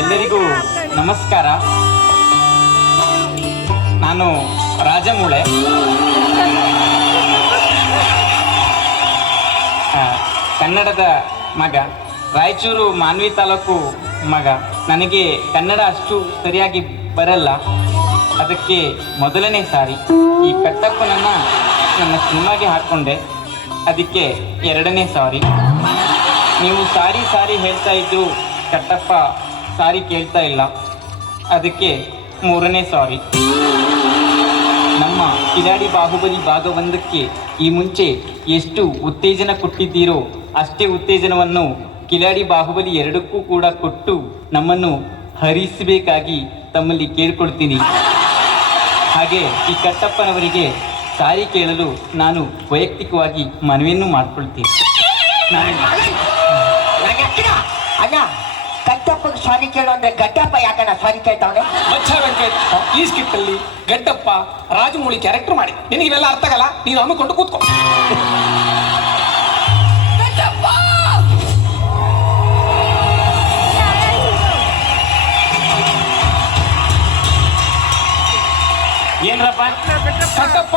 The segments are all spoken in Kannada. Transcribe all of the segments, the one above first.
ಎಲ್ಲರಿಗೂ ನಮಸ್ಕಾರ. ನಾನು ರಾಜಮೂಳೆ. ಕನ್ನಡದ ಮಗ, ರಾಯಚೂರು ಮಾನ್ವಿ ತಾಲೂಕು ಮಗ. ನನಗೆ ಕನ್ನಡ ಅಷ್ಟು ಸರಿಯಾಗಿ ಬರಲ್ಲ, ಅದಕ್ಕೆ ಮೊದಲನೇ ಸಾರಿ ಈ ಕಟ್ಟಪ್ಪನನ್ನು ನನ್ನ ಸಿನಿಮಾಗೆ ಹಾಕ್ಕೊಂಡೆ, ಅದಕ್ಕೆ ಎರಡನೇ ಸಾರಿ. ನೀವು ಸಾರಿ ಸಾರಿ ಹೇಳ್ತಾ ಇದ್ದು ಕಟ್ಟಪ್ಪ ಸಾರಿ ಕೇಳ್ತಾ ಇಲ್ಲ, ಅದಕ್ಕೆ ಮೂರನೇ ಸಾರಿ. ನಮ್ಮ ಕಿಲಾಡಿ ಬಾಹುಬಲಿ ಭಾಗ 1ಕ್ಕೆ ಈ ಮುಂಚೆ ಎಷ್ಟು ಉತ್ತೇಜನ ಕೊಟ್ಟಿದ್ದೀರೋ ಅಷ್ಟೇ ಉತ್ತೇಜನವನ್ನು ಕಿಲಾಡಿ ಬಾಹುಬಲಿ 2ಕ್ಕೂ ಕೂಡ ಕೊಟ್ಟು ನಮ್ಮನ್ನು ಹರಿಸಬೇಕಾಗಿ ತಮ್ಮಲ್ಲಿ ಕೇಳ್ಕೊಳ್ತೀನಿ. ಹಾಗೆ ಈ ಕಟ್ಟಪ್ಪನವರಿಗೆ ಸಾರಿ ಕೇಳಲು ನಾನು ವೈಯಕ್ತಿಕವಾಗಿ ಮನವಿಯನ್ನು ಮಾಡ್ಕೊಳ್ತೀನಿ. ಗಡ್ಡಪ್ಪಗೆ ಸಾರಿ ಕೇಳು ಅಂದ್ರೆ ಗಡ್ಡಪ್ಪ ಯಾಕಣ್ಣ ಸಾರಿ ಕೇಳ್ತಾವನೆ? ಮಚ್ಚ ವೆಂಕಟ್ ಈ ಸ್ಕಿಟ್ ಅಲ್ಲಿ ಗಡ್ಡಪ್ಪ ರಾಜಮೌಳಿ ಕ್ಯಾರೆಕ್ಟರ್ ಮಾಡಿ ನಿನಗೆ ಇವೆಲ್ಲ ಅರ್ಥ ಆಗಲ್ಲ, ನೀನು ಅಮ್ಮಿಕೊಂಡು ಕೂತ್ಕೋ. ಏನ್ರಪ್ಪ ಗಡ್ಡಪ್ಪ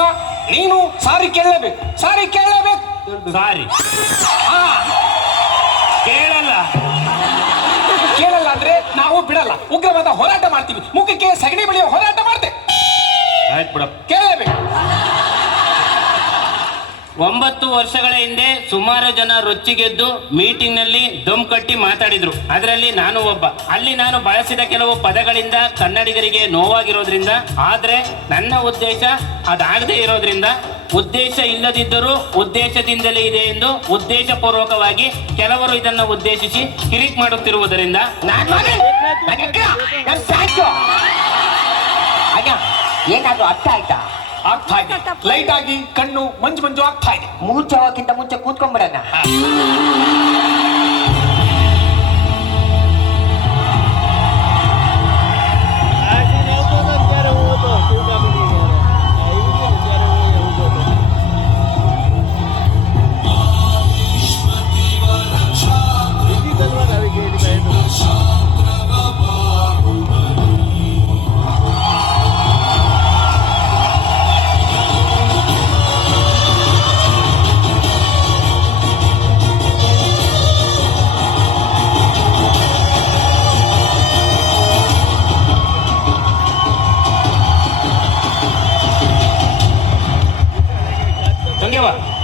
ನೀನು ಸಾರಿ ಕೇಳಲೇಬೇಕು, ಸಾರಿ ಕೇಳಲೇಬೇಕು. ಸಾರಿ ಕೇಳಲ್ಲ ಕೇಳಲ್ಲ ಅಂದ್ರೆ ನಾವು ಬಿಡಲ್ಲ, ಉಗ್ರವಾದ ಹೋರಾಟ ಮಾಡ್ತೀವಿ, ಮುಖಕ್ಕೆ ಸಗಣಿ ಬಳಿಯೋ ಹೋರಾಟ ಮಾಡ್ತೇವೆ. ಆಯ್ತು ಬಿಡಪ್ಪ. ಕೇಳಲೇಬೇಕು. 9 ವರ್ಷಗಳ ಹಿಂದೆ ಸುಮಾರು ಜನ ರೊಚ್ಚಿಗೆದ್ದು ಮೀಟಿಂಗ್ ನಲ್ಲಿ ದಮ್ ಕಟ್ಟಿ ಮಾತಾಡಿದ್ರು. ಅದರಲ್ಲಿ ನಾನು ಒಬ್ಬ. ಅಲ್ಲಿ ನಾನು ಬಳಸಿದ ಕೆಲವು ಪದಗಳಿಂದ ಕನ್ನಡಿಗರಿಗೆ ನೋವಾಗಿರೋದ್ರಿಂದ, ಆದ್ರೆ ನನ್ನ ಉದ್ದೇಶ ಅದಾಗದೇ ಇರೋದ್ರಿಂದ, ಉದ್ದೇಶ ಇಲ್ಲದಿದ್ದರೂ ಉದ್ದೇಶದಿಂದಲೇ ಇದೆ ಎಂದು ಉದ್ದೇಶಪೂರ್ವಕವಾಗಿ ಕೆಲವರು ಇದನ್ನು ಉದ್ದೇಶಿಸಿ ಕಿರಿಕ್ ಮಾಡುತ್ತಿರುವುದರಿಂದ ಏನಾದ್ರು ಅರ್ಥ ಆಯ್ತಾ? ಆಗ್ತಾ ಇದೆ, ಲೈಟ್ ಆಗಿ ಕಣ್ಣು ಮಂಜು ಮಂಜು ಆಗ್ತಾ ಇದೆ. ಮೂರ್ಛೆ ಹೋಗಕ್ಕಿಂತ ಮುಂಚೆ ಕೂತ್ಕೊಂಡ್ಬಿಡೋಣ.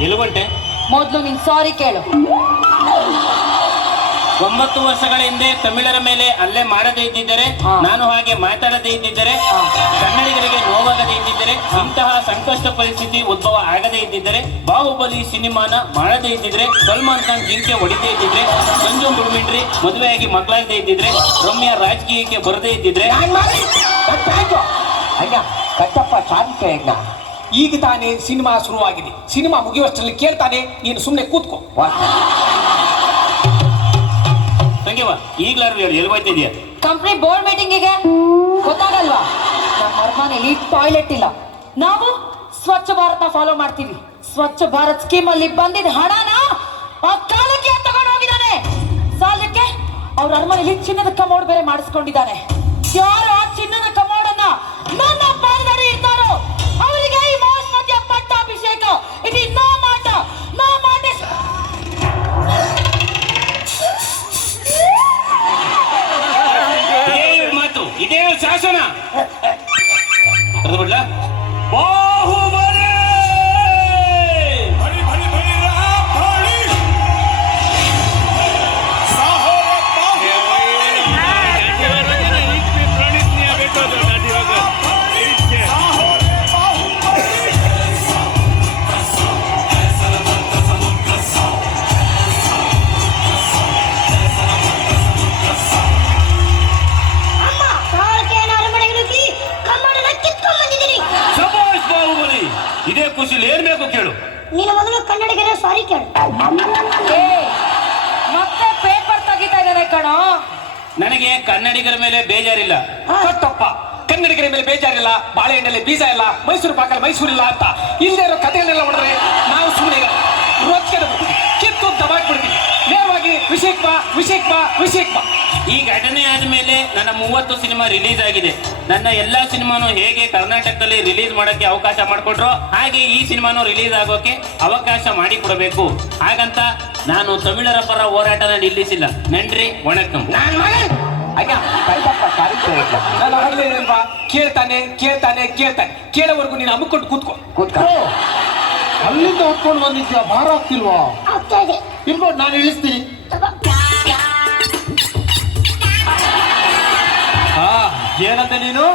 ಎಲುಗಂಟೆ ಮೊದ್ಲು ನೀನ್ ಸಾರಿ ಕೇಳು. 9 ವರ್ಷಗಳ ಹಿಂದೆ ತಮಿಳರ ಮೇಲೆ ಹಲ್ಲೆ ಮಾಡದೇ ಇದ್ದಿದ್ದರೆ, ನಾನು ಹಾಗೆ ಮಾತಾಡದೇ ಇದ್ದಿದ್ದರೆ, ಕನ್ನಡಿಗರಿಗೆ ನೋವಾಗದೇ ಇದ್ದಿದ್ದರೆ, ಇಂತಹ ಸಂಕಷ್ಟ ಪರಿಸ್ಥಿತಿ ಉದ್ಭವ ಆಗದೇ ಇದ್ದಿದ್ದರೆ, ಬಾಹುಬಲಿ ಸಿನಿಮಾನ ಮಾಡದೇ ಇದ್ದಿದ್ರೆ, ಸಲ್ಮಾನ್ ಖಾನ್ ಜಿಂಕೆ ಹೊಡಿದೇ ಇದ್ದಿದ್ರೆ, ಸಂಜು ಮುಡುಮಿಂಡ್ರಿ ಮದುವೆಯಾಗಿ ಮಕ್ಕಳಾಗದೇ ಇದ್ದಿದ್ರೆ, ರಮ್ಯಾ ರಾಜಕೀಯಕ್ಕೆ ಬರದೇ ಇದ್ದಿದ್ರೆ. ಕಟ್ಟಪ್ಪ ಸಾರಿ ಕೇಳ. ಈಗ ತಾನೇ ಸಿನಿಮಾ ಶುರುವಾಗಿದೆ, ಸಿನಿಮಾ ಮುಗಿಯುವಷ್ಟರಲ್ಲಿ ಕೇಳ್ತಾನೆ, ನೀನು ಸುಮ್ಮನೆ ಕೂತ್ಕೋ. ತಂಗಿವ ಈಗ್ಲಾರು ಎಲ್ಲಿ ಹೋಯ್ತಿದ್ಯಾ? Company board ಮೀಟಿಂಗಿಗೆ ಗೊತ್ತಾಗಲ್ವಾ? ನಮ್ಮ ಮನೆಯಲ್ಲಿ ಟಾಯ್ಲೆಟ್ ಇಲ್ಲ. ನಾವು ಸ್ವಚ್ಛ ಭಾರತ ಫಾಲೋ ಮಾಡ್ತೀವಿ. ಸ್ವಚ್ಛ ಭಾರತ್ ಸ್ಕೀಮ್ ಅಲ್ಲಿ ಬಂದಿದ್ದ ಹಣನ ಆ ಕಾಲಕ್ಕೆ ತಗೊಂಡು ಹೋಗಿದ್ದಾನೆ. ಸಾಲಕ್ಕೆ ಅವ್ರ ಅರಮನೆಯಲ್ಲಿ ಚಿನ್ನದ ಕಮೋಡ್ ಬೇರೆ ಮಾಡಿಸ್ಕೊಂಡಿದ್ದಾನೆ. ಯಾರು ಆ ಚಿನ್ನದ ಕಮೋಡನ್ನ ನನ್ನ ಪಾಲ್ದಾರಿ ಇರ್ತಾರೋ ಅವರಿಗೆ ಈ ಮಾಸ್ ಮಧ್ಯ ಪಟ್ಟಾಭಿಷೇಕ. ಇದು ನೋ ಮಾಟ, ನೋ ಮಾಟ. ಮಾತು ಇದೇ ಶಾಸನ. ಬಿಡ್ಲಾ? ಇದೇ ಖುಷಿಲಿ ಏನ್ ಬೇಕು ಕೇಳು. ನೀನು ಮೊದಲು ಕನ್ನಡಿಗರ ಸಾರಿ ಕೇಳು. ಮತ್ತೆ ಪೇಪರ್ ತೆಗಿತಾ ಇದ್ದಾರೆ ಕಣೋ. ನನಗೆ ಕನ್ನಡಿಗರ ಮೇಲೆ ಬೇಜಾರಿಲ್ಲ. ಕಟ್ಟಪ್ಪ ಕನ್ನಡಿಗರ ಮೇಲೆ ಬೇಜಾರಿಲ್ಲ, ಬಾಳೆಹಣ್ಣಲ್ಲಿ ಬೀಜ ಇಲ್ಲ, ಮೈಸೂರು ಪಾಕಲ್ಲಿ ಮೈಸೂರಿಲ್ಲ ಅಂತ ಇಲ್ಲದೆ ಇರೋ ಕಥೆಗಳನ್ನೆಲ್ಲ ಹೊಡೆದ್ರೆ ನಾವು ಸುಮ್ಮನೆ ರೊಚ್ಚಿಗೆ ಬಿಡ್ತೀವಿ, ಕಿತ್ತು ದಬಾಕ್ಬಿಡ್ತೀವಿ. ನೇರವಾಗಿ ವಿಷಯಕ್ಕೆ ಬಾ, ವಿಷಯಕ್ಕೆ ಬಾ, ವಿಷಯಕ್ಕೆ ಬಾ. ಈ ಘಟನೆ ಆದ್ಮೇಲೆ ನನ್ನ 30 ಸಿನಿಮಾ ರಿಲೀಸ್ ಆಗಿದೆ. ನನ್ನ ಎಲ್ಲಾ ಸಿನಿಮಾನು ಹೇಗೆ ಕರ್ನಾಟಕದಲ್ಲಿ ರಿಲೀಸ್ ಮಾಡಕ್ಕೆ ಅವಕಾಶ ಮಾಡಿಕೊಟ್ರೋ ಹಾಗೆ ಈ ಸಿನಿಮಾನು ರಿಲೀಸ್ ಆಗೋಕೆ ಅವಕಾಶ ಮಾಡಿಕೊಡಬೇಕು. ಹಾಗಂತ ನಾನು ತಮಿಳರ ಪರ ಹೋರಾಟನ ನಿಲ್ಲಿಸಿಲ್ಲ. ನನ್ರಿ ವಣಕ್ಕಂ. ಅಯ್ಯ ಕಟ್ಟಪ್ಪ ಸಾರಿ ಕೇಳಿದ್ನ. ನಾನು ಆಗಲೇನಲ್ವಾ, ಕೇಳ್ತಾನೆ ಕೇಳ್ತಾನೆ ಕೇಳ್ತಾನೆ, ಕೇಳೋವರೆಗೂ ನೀನು ಅಮ್ಮಿಕೊಂಡು ಕೂತ್ಕೋ. ಕೂತ್ಕೊ. ಅಲ್ಲಿಂದ ಹೊತ್ಕೊಂಡು ಬಂದಿದ್ಯಾ, ಭಾರ ಆಗ್ತಿಲ್ವಾ? ಆಗ್ತಾ ಇದೆ. ಇಲ್ಬೋದು, ನಾನು ಇಳಿಸ್ತೀನಿ. ಏನಂತ ನೀನು?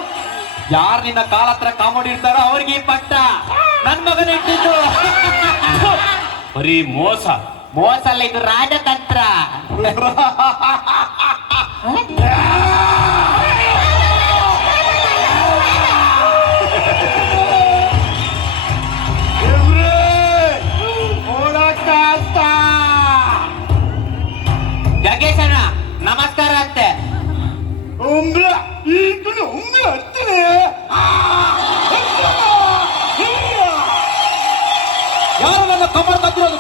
ಯಾರು ನಿನ್ನ ಕಾಲ ಹತ್ರ ಕಾಮೋಡಿ ಇರ್ತಾರೋ ಅವ್ರಿಗೆ ಈ ಪಟ್ಟ. ನನ್ ಮಗನ ಇಟ್ಟಿದ್ದು ಬರೀ ಮೋಸ. ಮೋಸ ಅಲ್ಲ, ಇದು ರಾಜತಂತ್ರ. ಜಗೇಶಣ್ಣ ನಮಸ್ಕಾರ ಅಂತೆ. ಯಾರು ನನ್ನ ಕಮರ್ ಕತ್ತಿರೋದು?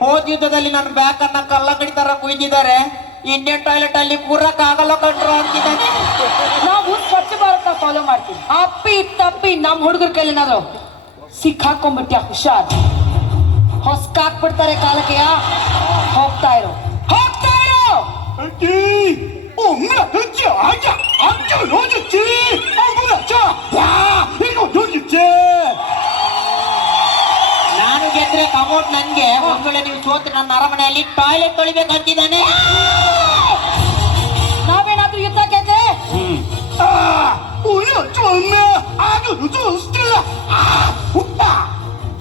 ಹೋದ ಯುದ್ಧದಲ್ಲಿ ನನ್ನ ಬ್ಯಾಕ್ ಅನ್ನ ಕಲ್ಲಂಗಡಿ ತರ ಕುಯ್ದಿದ್ದಾರೆ. ಇಂಡಿಯನ್ ಟಾಯ್ಲೆಟ್ ಅಲ್ಲಿ ಕೂರಕ್ ಆಗಲ್ಲ ಕಂಡ್ರು ಅಂತಿದ್ದಾನೆ. ನಾವು ಸ್ವಚ್ಛ ಭಾರತ ಫಾಲೋ ಮಾಡ್ತೀವಿ. ಅಪ್ಪಿ ತಪ್ಪಿ ನಮ್ ಹುಡುಗರ ಕೈಲಿ ಏನಾದ್ರು ಸಿಕ್ಕಾಕೊಂಡ್ಬಿಟ್ಯಾ, ಹುಷಾರ್. ಹೊಸ್ಕಾಕ್ಬಿಡ್ತಾರೆ ಕಾಲಕ್ಕೆ. ಹೋಗ್ತಾ ಇರೋ, ಹೋಗ್ತಾ ಇರೋ. ನಾನು ಗೆದ್ರೆ ಕಮೋಟ್ ನನ್ಗೆ. ಒಂದ್ ವೇಳೆ ನೀವು ಸೋತು ನನ್ನ ಅರಮನೆಯಲ್ಲಿ ಟಾಯ್ಲೆಟ್ ತೊಳಿಬೇಕಂತಿದ್ದಾನೆ. ನಾವೇನಾದ್ರೂ ಯುದ್ಧ ಗೆದ್ರೆ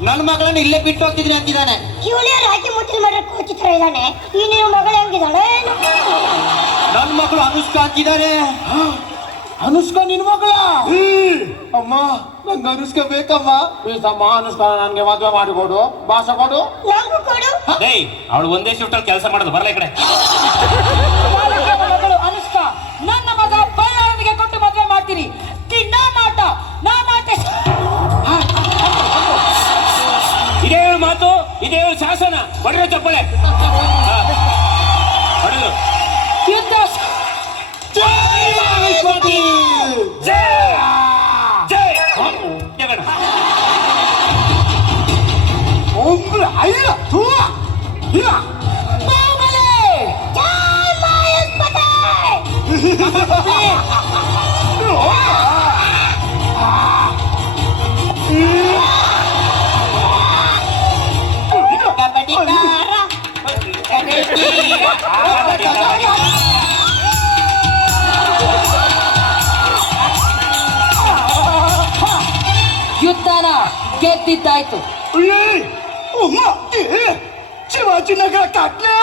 ನನ್ನ ಮಗಳನ್ನ ಇಲ್ಲೇ ಬಿಟ್ಟು ಹೋಗ್ತಿದ್ರಿ ಅಂತಿದ್ದಾನೆ. ಇವನೇ ರಾಗಿ ಮುಟ್ಟಿನ ಮಾಡ್ರೆ ಕೋಚಿ ತರ ಇದ್ದಾನೆ. ಈ ನೀವು ಮಗಳು ಹೆಂಗಿದ್ದಾಳೆ? ನನ್ನ ಮಗಳು ಅನುಷ್ಕಾ ಅಂತಿದ್ದಾರೆ. ಅನುಷ್ಕಾ ನಿನ್ ಮಗಳ? ಅಮ್ಮ, ನಂಗೆ ಅನುಷ್ಕಾ ಬೇಕಮ್ಮ. ಪ್ಲೀಸ್ ಅಮ್ಮ, ಅನುಷ್ಕಾ ನನ್ಗೆ ಮದುವೆ ಮಾಡಿಕೊಡು. ಭಾಷೆ ಕೊಡು. ನಂಗೂ ಕೊಡು. ಏಯ್, ಅವಳು ಒಂದೇ ಶಿಫ್ಟ್ ಅಲ್ಲಿ ಕೆಲಸ ಮಾಡೋದು. ಬರ್ಲ ಈ ಕಡೆ. ಮಗಳು ಅನುಷ್ಕಾ ನನ್ನ ಮಗ ಬಳ್ಳಾರನಿಗೆ ಕೊಟ್ಟು ಮದುವೆ ಮಾಡ್ತೀರಿ. ನಾ ಮಾಟ ಇದೇ ಹೇಳು ಮಾತು, ಇದೇ ಹೇಳು ಶಾಸನ. ಹೊಡೆದ ಚಪ್ಪಳೆ ಹೊಡೆದ್ರು. ಯುದ್ಧ ಜಗಣ ಯುದ್ಧನ ಗೆದ್ದಿದ್ದಾಯ್ತು. ಶಿವಾಜಿನಗರ ಕಟ್ಲೆ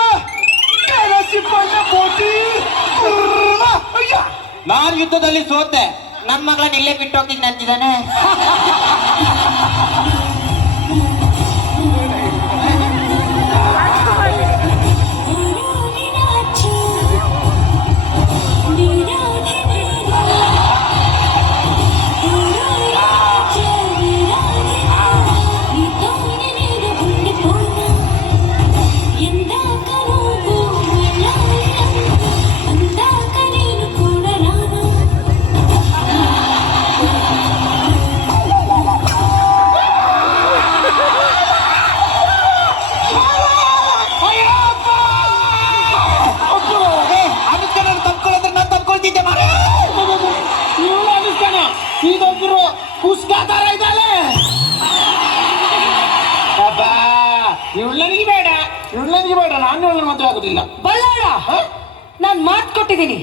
ನಾನು ಯುದ್ಧದಲ್ಲಿ ಸೋತೆ. ನನ್ನ ಮಗಳನ್ನ ಇಲ್ಲೇ ಬಿಟ್ಟು ಹೋಗ್ತೀನಿ ಅಂತಿದ್ದಾನೆ. ಇದೊಬ್ರು ಕುಸ್ಕಾದಾರ ಇದ್ದಾಳೆ. ಇವಳನಿಗೆ ಬೇಡ, ನಾನು ಇವಳನ್ನ ಮದುವೆ ಆಗುದಿಲ್ಲ. ಬಳ್ಳಾರ, ನಾನ್ ಮಾತು ಕೊಟ್ಟಿದ್ದೀನಿ.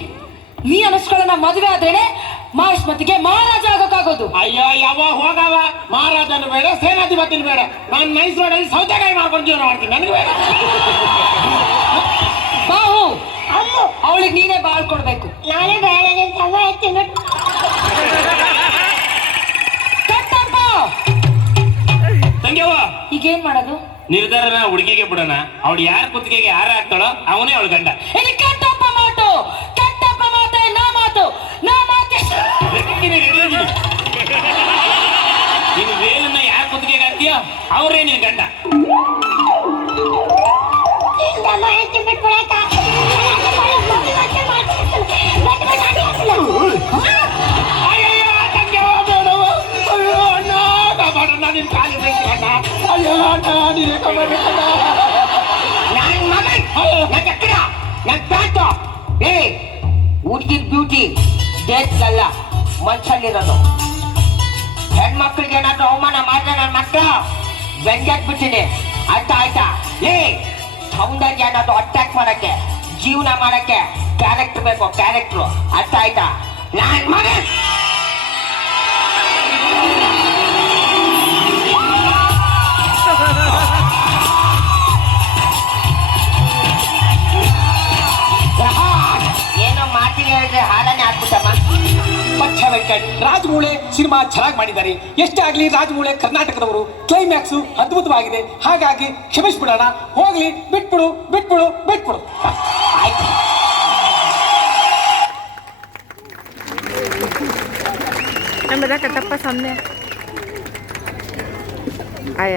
ನೀ ಅನುಷ್ಕಳನ್ನ ಮದುವೆ ಆದ್ರೇನೆ ಮಹೇಶ್ಮತಿಗೆ ಮಹಾರಾಜ ಆಗೋಕ್ಕಾಗೋದು. ಅಯ್ಯೋ, ಯಾವಾಗ ಹೋಗವ, ಮಹಾರಾಜನು ಬೇಡ, ಸೇನಾಧಿಪತಿನ ಬೇಡ. ನಾನು ನೈಸ್ ರೋಡಲ್ಲಿ ಸೌತೆಕಾಯಿ ಮಾಡ್ಕೊಂಡು ಜೀವನ ಮಾಡ್ತೀನಿ. ನನಗೆ ಬೇಡ. ಬಾಹು, ಅವಳಿಗೆ ನೀನೇ ಬಾಳ್ ಕೊಡ್ಬೇಕು. ನಾನೇ ಬೇಡ, ನಿನ್ ತಮ್ಮ ಎತ್ತಿನ ಕಟ್ಟಪ್ಪ, ತಂಗ್ಯವ್ವ, ಈಗೇನ್ ಮಾಡೋದು? ನಿರ್ಧಾರನ ಹುಡುಗಿಗೆ ಬಿಡೋಣ. ಅವಳು ಯಾರ ಕುತ್ತಿಗೆಗೆ ಯಾರ ಹಾಕ್ತಾಳೋ ಅವನೇ ಅವಳ ಗಂಡ. ಇದು ಕೆಟ್ಟಪ್ಪ ಮಾತು, ಕೆಟ್ಟಪ್ಪ ಮಾತೆ ನಾ ಮಾತು, ನಾ ಮಾತೆ. ನೀನು ವೇಲನ್ನ ಯಾರ ಕುತ್ತಿಗೆಗೆ ಹಾಕ್ತೀಯೋ ಅವರೇ ನಿನ್ ಗಂಡ. ನಮ್ಮ ಹೆಂಡತಿ ಬಿಟ್ಬಿಡಕ್ಕ ಅಯ್ಯಯ್ಯೋ ತಂಗಿ ಬೇಡವ. ಅಯ್ಯೋ ಅಣ್ಣ ಕಾಪಾಡ, ನಾನು ನಿನ್ ಕಾಲಿಗೆ ಬೀಳ್ತೀನಿ ಅಣ್ಣ. ಅಯ್ಯೋ ಅಣ್ಣ ನೀನೇ ಕಾಪಾಡ್ಬೇಕಣ್ಣ. ನನ್ ಮಗನ್ ನನ್ ಅಕ್ಕನ ನನ್ ಪ್ಯಾಂಟು ಹುಡುಗಿರ್ ಬ್ಯೂಟಿ ಡೇಟ್ ಅಲ್ಲ ಮನ್ಸಲ್ಲಿರೋದು. ಹೆಣ್ಮಕ್ಳಿಗೆ ಏನಾದ್ರು ಅವಮಾನ ಮಾಡಿದ್ರೆ ನನ್ನ ಮಕ್ಕಳ ಬೆಂಗಾಕ್ಬಿಡ್ತೀನಿ. ಅರ್ಥ ಆಯ್ತಾ? ಸೌಂದರ್ಯ ಏನಾದ್ರು ಅಟ್ಯಾಕ್ ಮಾಡಕ್ಕೆ, ಜೀವನ ಮಾಡಕ್ಕೆ ಕ್ಯಾರೆಕ್ಟರ್ ಬೇಕು, ಕ್ಯಾರೆಕ್ಟ್ರು. ಅರ್ಥ ಆಯ್ತಾ? ನನ್ ಮಗನ್ ಏನೋ ಮಾತಿಗೆ ಹೇಳಿದ್ರೆ ಹಾಲನ್ನೇ ಹಾಕ್ಬಿಟ್ಟಮ್ಮ. ಪಚ್ಚ ವೆಂಕಟ್ ರಾಜಮೂಳೆ ಸಿನಿಮಾ ಚೆನ್ನಾಗಿ ಮಾಡಿದ್ದಾರೆ. ಎಷ್ಟೇ ಆಗ್ಲಿ ರಾಜಮೂಳೆ ಕರ್ನಾಟಕದವರು. ಕ್ಲೈಮ್ಯಾಕ್ಸು ಅದ್ಭುತವಾಗಿದೆ. ಹಾಗಾಗಿ ಕ್ಷಮಿಸ್ಬಿಡೋಣ. ಹೋಗ್ಲಿ, ಬಿಟ್ಬಿಡು ಬಿಟ್ಬಿಡು ಬಿಟ್ಬಿಡು. ಆಯ್ತು. Namanya ketapa samne. Ay.